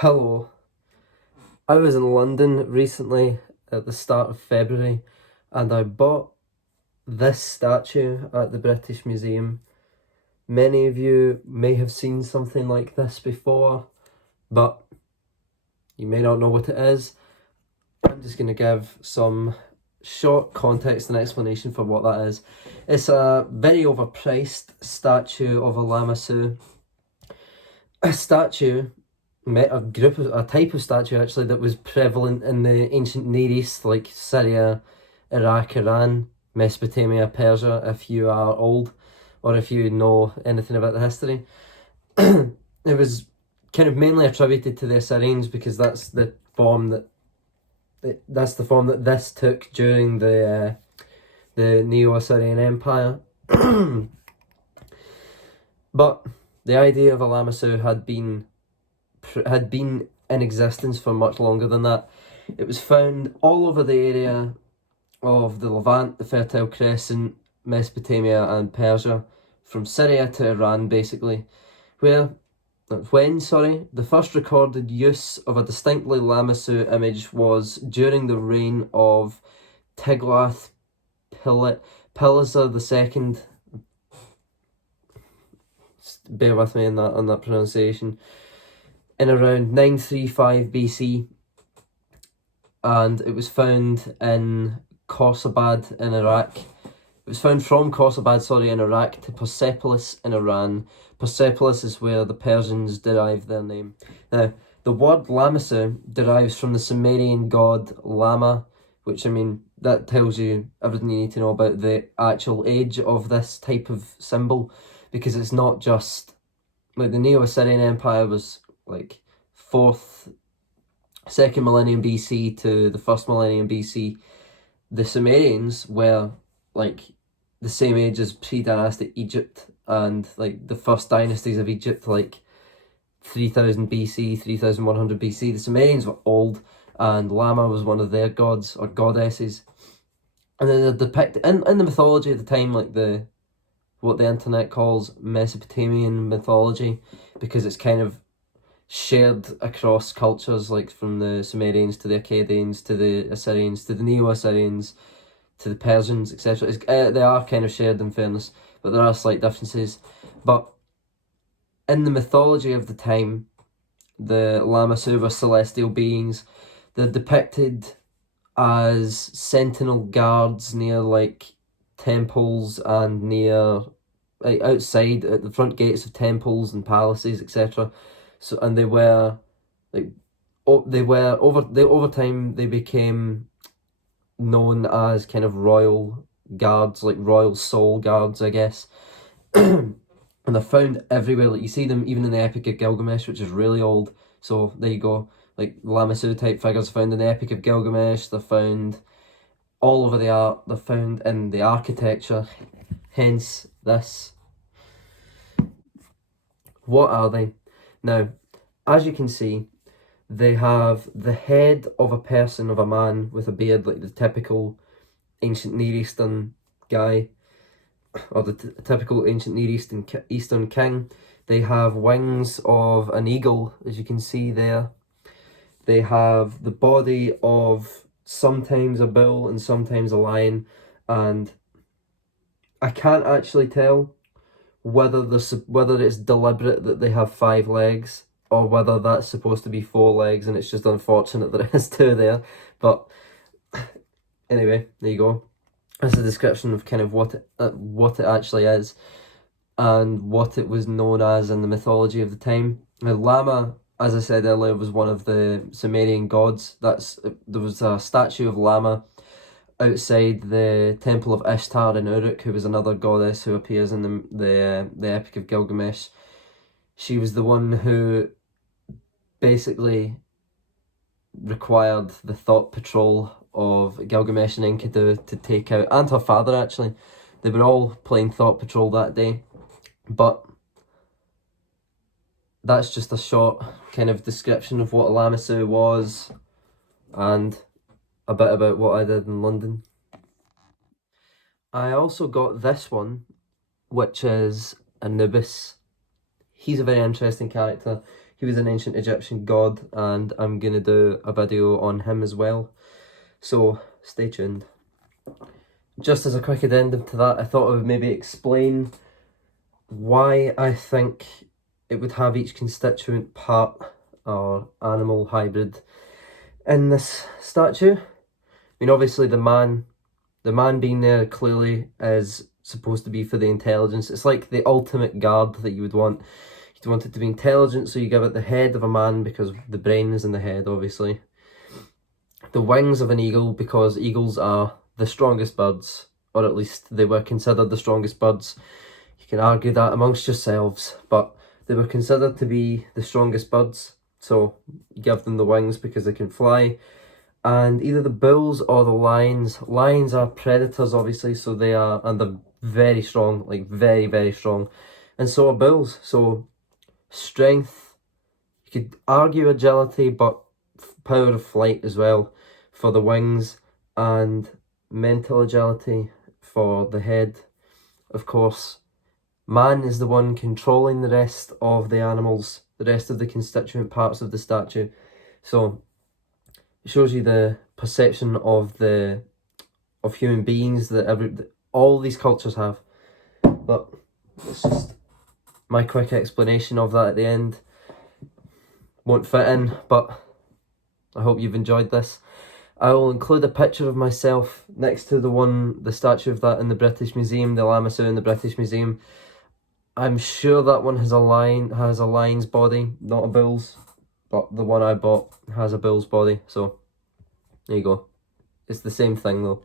Hello. I was in London recently at the start of February and I bought this statue at the British Museum. Many of you may have seen something like this before, but you may not know what it is. I'm just going to give some short context and explanation for what that is. It's a very overpriced statue of a Lamassu. A statue a type of statue actually that was prevalent in the ancient Near East, like Syria, Iraq, Iran, Mesopotamia, Persia, if you are old or if you know anything about the history. It was kind of mainly attributed to the Assyrians because that's the form that this took during the Neo-Assyrian Empire. But the idea of a Lamassu had been in existence for much longer than that. It was found all over the area of the Levant, the Fertile Crescent, Mesopotamia and Persia, from Syria to Iran basically, when the first recorded use of a distinctly Lamassu image was during the reign of Tiglath-Pileser II. Bear with me on that pronunciation. In around 935 BC, and it was found in Khorsabad in Iraq. It was found from Khorsabad, in Iraq to Persepolis in Iran. Persepolis is where the Persians derive their name. Now, the word Lamassu derives from the Sumerian god Lama, which, that tells you everything you need to know about the actual age of this type of symbol, because it's not just, like, the Neo-Assyrian Empire was, like, 2nd millennium BC to the 1st millennium BC. The Sumerians were, like, the same age as pre-dynastic Egypt and, like, the first dynasties of Egypt, like 3000 BC, 3100 BC. The Sumerians were old, and Lama was one of their gods or goddesses. And then they're depicted in the mythology of the time, like what the internet calls Mesopotamian mythology, because it's kind of shared across cultures, like from the Sumerians to the Akkadians to the Assyrians to the Neo-Assyrians to the Persians, etc. They are kind of shared, in fairness, but there are slight differences. But in the mythology of the time, the Lamassu were celestial beings. They're depicted as sentinel guards near, like, temples and near, like, outside at the front gates of temples and palaces, etc. So, and over time they became known as kind of royal guards, like royal soul guards, I guess. And they're found everywhere. Like, you see them even in the Epic of Gilgamesh, which is really old. So there you go. Like, Lamassu type figures found in the Epic of Gilgamesh. They're found all over the art. They're found in the architecture. Hence this. What are they? Now, as you can see, they have the head of a person, of a man with a beard, like the typical ancient Near Eastern guy, or the typical ancient Near Eastern king. They have wings of an eagle, as you can see there. They have the body of sometimes a bull and sometimes a lion, and I can't actually tell whether it's deliberate that they have 5 legs, or whether that's supposed to be 4 legs and it's just unfortunate that it has 2 there. But anyway, there you go. That's a description of kind of what it actually is and what it was known as in the mythology of the time. Now, Lama, as I said earlier, was one of the Sumerian gods. There was a statue of Lama outside the temple of Ishtar in Uruk, who was another goddess who appears in the Epic of Gilgamesh. She was the one who basically required the thought patrol of Gilgamesh and Enkidu to take out, and her father actually. They were all playing thought patrol that day. But that's just a short kind of description of what a Lamassu was, and a bit about what I did in London. I also got this one, which is Anubis. He's a very interesting character. He was an ancient Egyptian god, and I'm going to do a video on him as well. So stay tuned. Just as a quick addendum to that, I thought I would maybe explain why I think it would have each constituent part or animal hybrid in this statue. I mean, obviously the man being there clearly is supposed to be for the intelligence. It's like the ultimate guard that you would want. You'd want it to be intelligent, so you give it the head of a man because the brain is in the head, obviously. The wings of an eagle, because eagles are the strongest birds, or at least they were considered the strongest birds. You can argue that amongst yourselves, but they were considered to be the strongest birds, so you give them the wings because they can fly. And either the bulls or the lions. Lions are predators, obviously, so they are, and they're very strong, like very, very strong. And so are bulls. So strength, you could argue agility, but power of flight as well for the wings, and mental agility for the head. Of course, man is the one controlling the rest of the animals, the rest of the constituent parts of the statue. So it shows you the perception of human beings that all these cultures have. But it's just my quick explanation of that at the end. Won't fit in, but I hope you've enjoyed this. I will include a picture of myself next to the statue of that in the British Museum, the Lamassu in the British Museum. I'm sure that one has a lion's body, not a bull's, but the one I bought has a bull's body, so there you go. It's the same thing though.